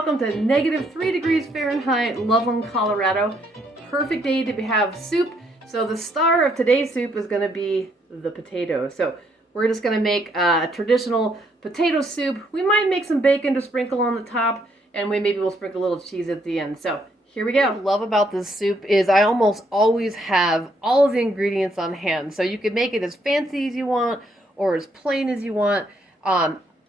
welcome to -3 degrees Fahrenheit, Loveland, Colorado. Perfect day to have soup. So the star of today's soup is going to be the potato. So we're just going to make a traditional potato soup. We might make some bacon to sprinkle on the top, and maybe we'll sprinkle a little cheese at the end. So here we go. What I love about this soup is I almost always have all of the ingredients on hand. So you can make it as fancy as you want or as plain as you want.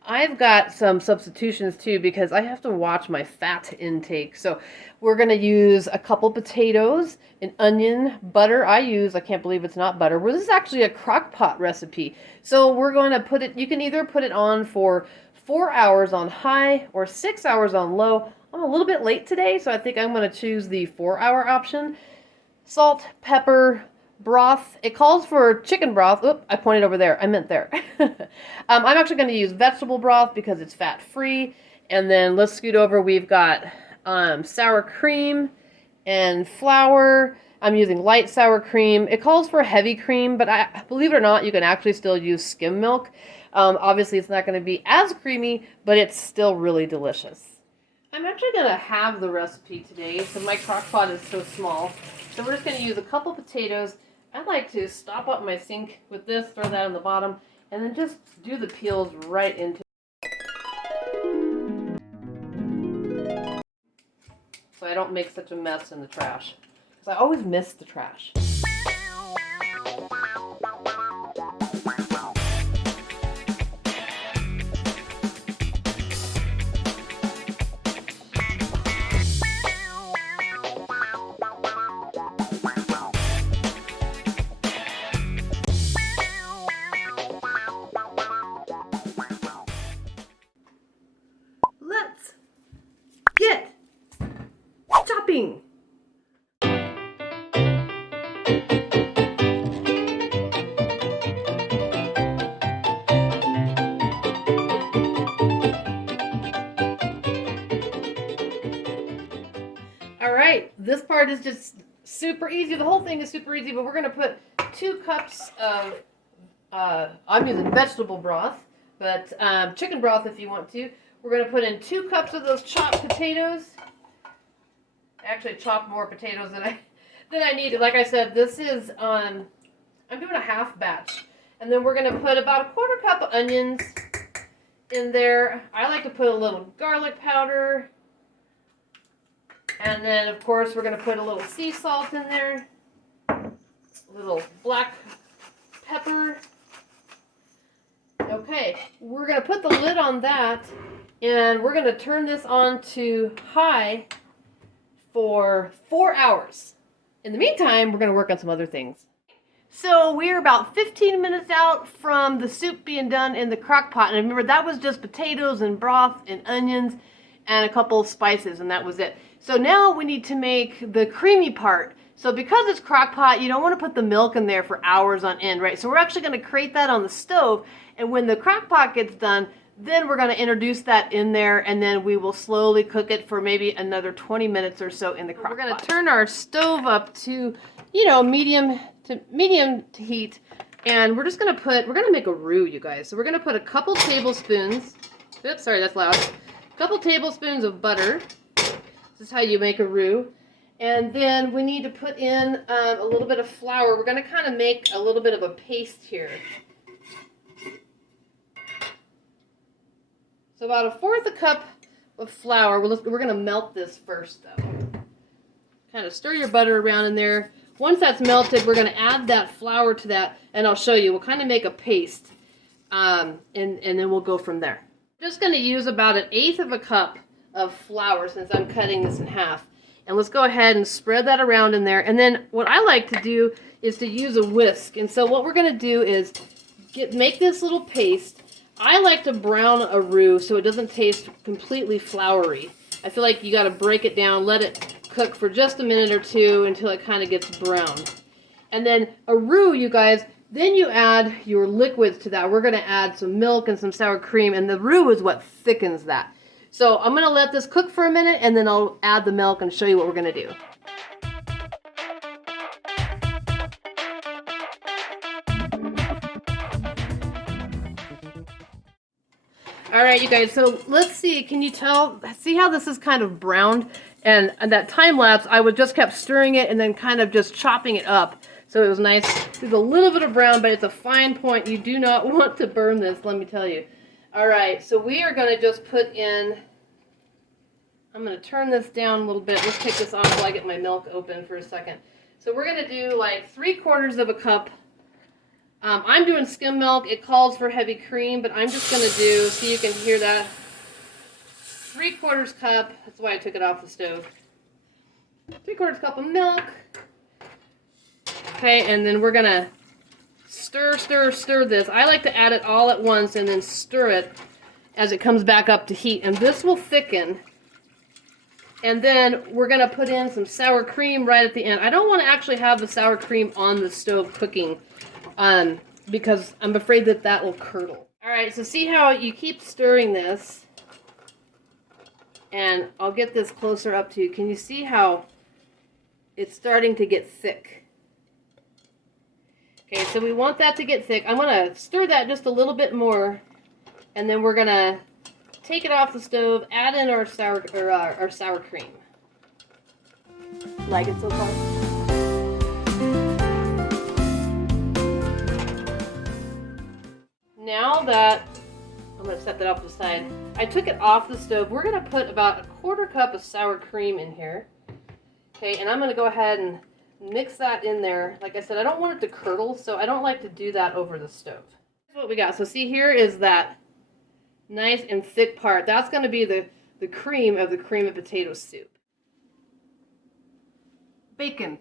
I've got some substitutions too because I have to watch my fat intake. So we're going to use a couple potatoes, an onion, butter. I can't believe it's not butter. Well, this is actually a crock pot recipe. So we're going to put it, you can either put it on for 4 hours on high or 6 hours on low. I'm a little bit late today, so I think I'm going to choose the 4-hour option. Salt, pepper, broth. It calls for chicken broth. Oop, I pointed over there. I meant there. I'm actually going to use vegetable broth because it's fat-free. And then let's scoot over. We've got sour cream and flour. I'm using light sour cream. It calls for heavy cream, but believe it or not, you can actually still use skim milk. Obviously, it's not going to be as creamy, but it's still really delicious. I'm actually going to have the recipe today, so my crock pot is so small. So we're just going to use a couple potatoes. I like to stop up my sink with this, throw that on the bottom, and then just do the peels right into it. So I don't make such a mess in the trash. Because I always miss the trash. Let's get chopping. All right, this part is just super easy. The whole thing is super easy, but we're going to put 2 cups of, I'm using vegetable broth, but chicken broth if you want to. We're going to put in 2 cups of those chopped potatoes. I actually chopped more potatoes than I needed. Like I said, this is, I'm doing a half batch. And then we're going to put about a 1/4 cup of onions in there. I like to put a little garlic powder. And then, of course, we're going to put a little sea salt in there. A little black pepper. Okay, we're going to put the lid on that. And we're going to turn this on to high for 4 hours. In the meantime, we're going to work on some other things. So we're about 15 minutes out from the soup being done in the crock pot. And remember, that was just potatoes and broth and onions and a couple of spices, and that was it. So now we need to make the creamy part. So because it's crock pot, you don't want to put the milk in there for hours on end, right? So we're actually going to create that on the stove. And when the crock pot gets done, then we're going to introduce that in there, and then we will slowly cook it for maybe another 20 minutes or so in the crock pot. We're going to turn our stove up to, medium to heat, and we're just going to make a roux, you guys. So we're going to put a couple tablespoons, oops, sorry, that's loud. A couple tablespoons of butter. This is how you make a roux. And then we need to put in a little bit of flour. We're going to kind of make a little bit of a paste here. So about a 1/4 cup of flour. We're going to melt this first, though. Kind of stir your butter around in there. Once that's melted, we're going to add that flour to that, and I'll show you. We'll kind of make a paste, and then we'll go from there. I'm just going to use about 1/8 cup of flour since I'm cutting this in half. And let's go ahead and spread that around in there. And then what I like to do is to use a whisk. And so what we're going to do is make this little paste. I like to brown a roux so it doesn't taste completely floury. I feel like you got to break it down, let it cook for just a minute or two until it kind of gets brown. And then a roux, you guys, then you add your liquids to that. We're going to add some milk and some sour cream, and the roux is what thickens that. So I'm going to let this cook for a minute, and then I'll add the milk and show you what we're going to do. All right, you guys, so let's see. Can you see how this is kind of browned? And that time lapse, I would just kept stirring it and then kind of just chopping it up. So it was nice. There's a little bit of brown, but it's a fine point. You do not want to burn this, let me tell you. All right, so we are going to just put in, I'm going to turn this down a little bit. Let's take this off while I get my milk open for a second. So we're going to do like 3/4 of a cup. I'm doing skim milk. It calls for heavy cream, but I'm just going to do, so you can hear that, 3/4 cup. That's why I took it off the stove. 3/4 cup of milk. Okay, and then we're going to stir this. I like to add it all at once and then stir it as it comes back up to heat. And this will thicken. And then we're going to put in some sour cream right at the end. I don't want to actually have the sour cream on the stove cooking because I'm afraid that will curdle. Alright, so see how you keep stirring this. And I'll get this closer up to you. Can you see how it's starting to get thick? Okay, so we want that to get thick. I'm going to stir that just a little bit more, and then we're going to take it off the stove, add in our sour cream. Like it so far? Now that, I'm going to set that off to the side. I took it off the stove. We're going to put about 1/4 cup of sour cream in here. Okay, and I'm going to go ahead and mix that in there. Like I said, I don't want it to curdle, so I don't like to do that over the stove. Here's what we got. So see, here is that nice and thick part. That's going to be the cream of the cream of potato soup. Bacon.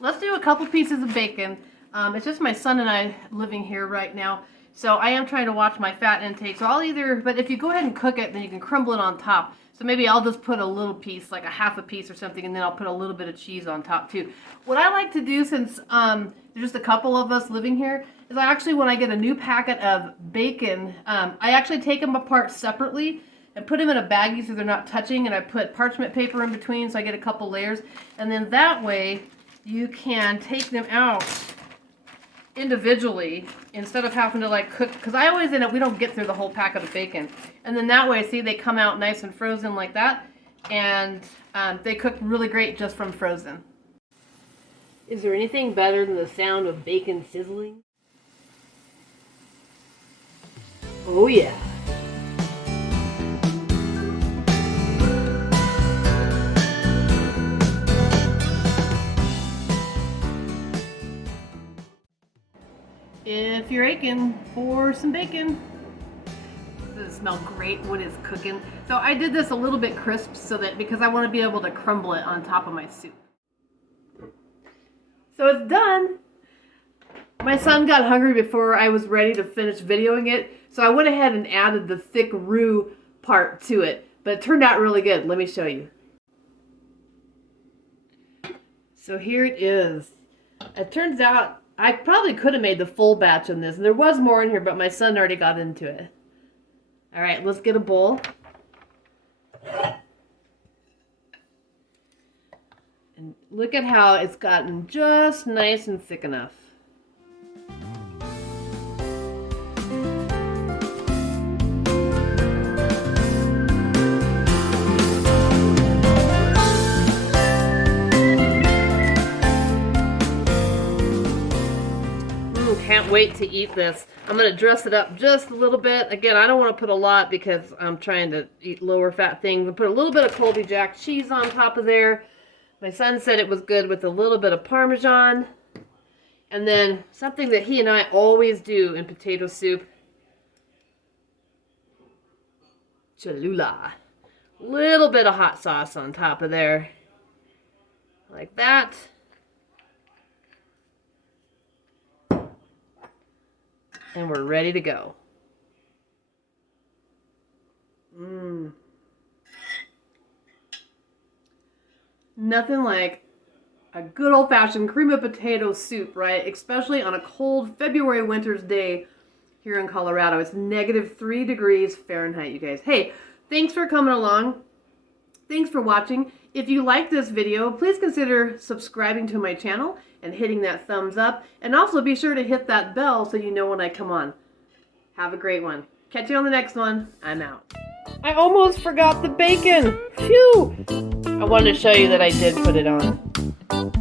Let's do a couple pieces of bacon. It's just my son and I living here right now, so I am trying to watch my fat intake. So I'll either, but if you go ahead and cook it, then you can crumble it on top. So maybe I'll just put a little piece, like a half a piece or something, and then I'll put a little bit of cheese on top too. What I like to do, since there's just a couple of us living here, is I actually, when I get a new packet of bacon, I actually take them apart separately and put them in a baggie so they're not touching, and I put parchment paper in between so I get a couple layers. And then that way you can take them out individually instead of having to like cook, because I always end up, we don't get through the whole packet of bacon. And then that way, see, they come out nice and frozen like that, and they cook really great just from frozen. Is there anything better than the sound of bacon sizzling? Oh yeah. If you're aching for some bacon, does it smell great when it's cooking? So I did this a little bit crisp so that, because I want to be able to crumble it on top of my soup. So it's done. My son got hungry before I was ready to finish videoing it, so I went ahead and added the thick roux part to it, but it turned out really good. Let me show you. So here it is. It turns out I probably could have made the full batch in this. And there was more in here, but my son already got into it. All right, let's get a bowl. And look at how it's gotten just nice and thick enough. Can't wait to eat this. I'm going to dress it up just a little bit. Again, I don't want to put a lot because I'm trying to eat lower fat things. I'll put a little bit of Colby Jack cheese on top of there. My son said it was good with a little bit of Parmesan. And then something that he and I always do in potato soup, Cholula. Little bit of hot sauce on top of there. Like that. And we're ready to go. Nothing like a good old-fashioned cream of potato soup, right? Especially on a cold February winter's day here in Colorado. It's -3 degrees Fahrenheit, you guys. Hey, thanks for coming along. Thanks for watching. If you like this video, please consider subscribing to my channel and hitting that thumbs up. And also be sure to hit that bell so you know when I come on. Have a great one. Catch you on the next one. I'm out. I almost forgot the bacon. Phew! I wanted to show you that I did put it on.